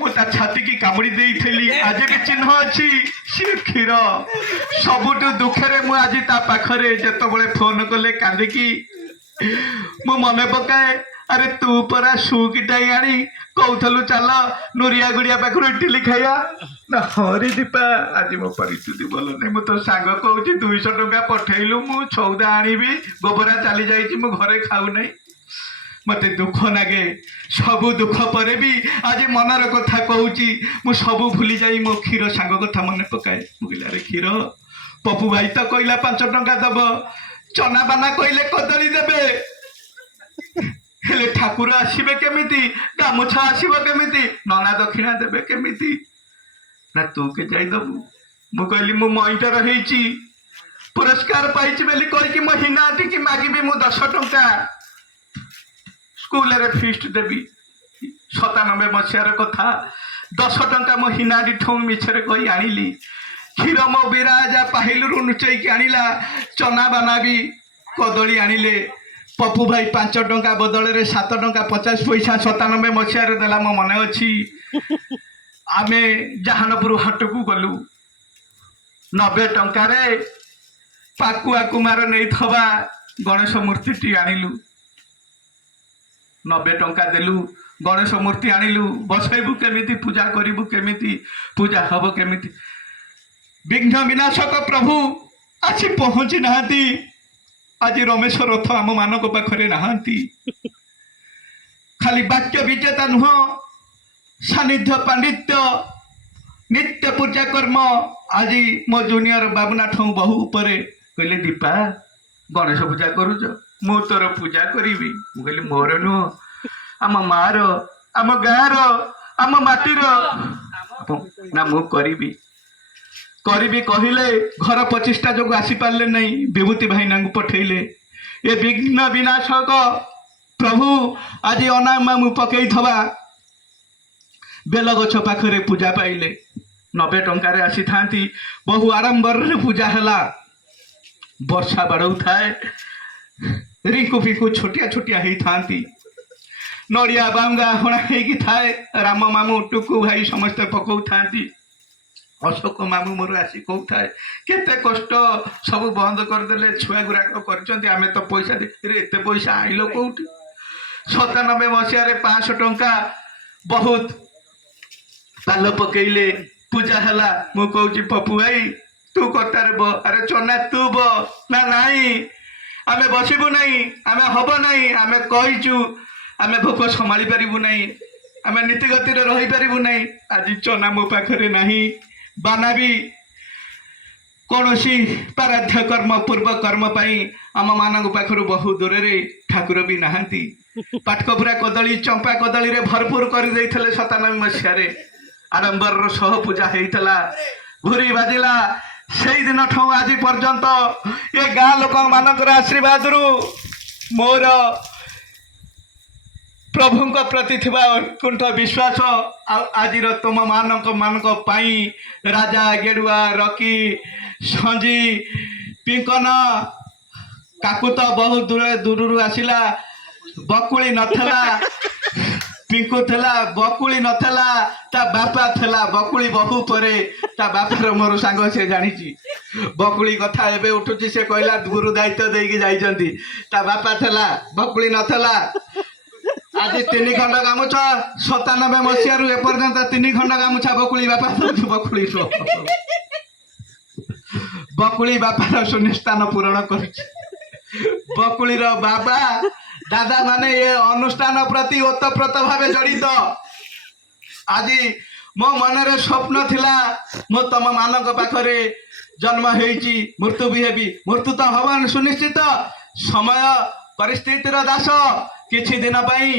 मुझे छाती की कामुड़ी देइथली आज भी चिन्ह अच्छी सी क्षीर सबुठ दुखे मु आज ता पाखरे जेतबेले फोन कले कांदिकी मु मन पकाए अरे तू परा सुकिटाई आनी कौथलु चल नुरिया गुड़िया पाखर इडली खाइया ना हरी दीपा आज मो परिस्थिति भल नहीं मु तो सांग कहूँ 200 टंका पठेलु मु सौदा आनीबी गोबरा चली जाइए मु घरे खाऊ नहीं मते दुख लगे सबू दुख पर भी आज मनर कथा कहूँ मु सबू भूली जाई मो क्षीर सांग कथा मन पकाए मुगिलारे क्षीर पपु भाई तो कहला 5 टंका दब चना बाना कहले कदली देबे हेले ठाकुर आसबे केमिति गामुछा आसब केमिति नना दक्षिणा देबे केमिति ना तू के जाई दबु मु कहली मु मईटर हेची पुरस्कार पाइछि बेली कहि कि मो हिना टिकी मागिबी मु 10 टंका स्कूल रे फीस्ट देवी 97 मसीहार कथा 10 टंका मो हिनाडी ठोंग मिछरे कही आनिली क्षीर मो बिराजा पाहिलु नुचैकी आनिला चना बाना भी कदली आनिले पपु भाई 5 टंका बदल रे 7 टंका 50 पैसा 97 मसीहार देला मो मने अछि आमे जहानपुर हाट को गलु 90 टंका रे पाकुआ कुमार नहीं थबा गणेश मूर्ति टी आनिलु 90 टंका देलु गणेश मूर्ति आनिलु बसैबु केमिति पूजा करिबु केमिति पूजा हब केमिति विघ्न विनाशक प्रभु आछि पहुँची नाहांती आज रमेश रथ आम मानक पाखरे नाहांती खाली वाक्य विजेता नुह सानिध्य पांडित्य नित्य पूजा कर्म आज मो जूनियर बाबुनाथ बहु उपरे कहले दीपा गणेश पूजा करूच मु तोर पूजा करी कहली मोर नुह आम मार आम गाँर आम माटीर ना मु करी कहले घर 25टा जो आसी पारे नहीं विभूति भाईना पठेले ये विघ्न विनाशक प्रभु आज अनामा मु पकई थवा बेल गछ पाखरे पूजा पाइले 90 टंका आसी थांती बहु आडंबर पूजा हला वर्षा बाड़ौ थाए रिंकु फिंकु छोटिया छोटिया ही थांती नड़िया बांगा हणा हेगी थाए राम मामू टुकु भाई समस्ते पकौ थांती अशोक मामू मोर आसी कहू थाए केते कष्ट सब बंद करदेले छुआ गुराक करचंती आमे तो पैसा दे रे एते पैसा आइलो कोउठी 97 मसीहा रे 500 टंका बहुत पाल पकेइले पूजा हला मु कहूची पपु भाई तू कटार ब अरे चना तू ब ना नाही आमे बसिबु नाही आमे हबो नाही आमे कहिचु आमे भोक संभाली पारिबु नाही आमे नीति गति रे रही पारिबु नाही आज चना मो पाखरे नाही बाना भी कौनसी पाराध्य कर्म पूर्व कर्म पाई आम मान पाखर बहु दूर रे ठाकुर भी नहांती पाटकपुरा कदली चंपा कदली रे भरपूर कर 97 मसीह आडंबर सह पूजा होता घुरी बाजिला से दिन ठू आज पर्यंत ये गाँ लोक मान आशीर्वाद रु मोर प्रभु प्रति उत्कुंठ विश्वास आज तुम मानक पाई राजा गेड़ुआ रकी संजी पिंकन काकुत बहुत दूर आसिला बकुली नथला पिंकु थला बकुली नथला ता बापा थला बकुली बहु परे ता बापार मोर सांग से जानी बकुली कथा एबे उठुची से कहला गुरु दायित्व देकी जाइचंती ता बापा थला बकुली नथला आज 3 खंड गामुछा 97 मसीह रु एपर्यंत 3 खंड गामुछा बकुली बापा बकुली बापार सुनिष्ठान पूरण कर बकुलीर बाबा दादा माने ये अनुष्ठान प्रति ओतप्रोत भाव जड़ित आज मो मनरे स्वप्न थिला मो तम मानक पाखरे जन्म हेची मृत्यु भी हेबी मृत्यु तो हवन सुनिश्चित समय परिस्थितिर दास किछि दिन पाई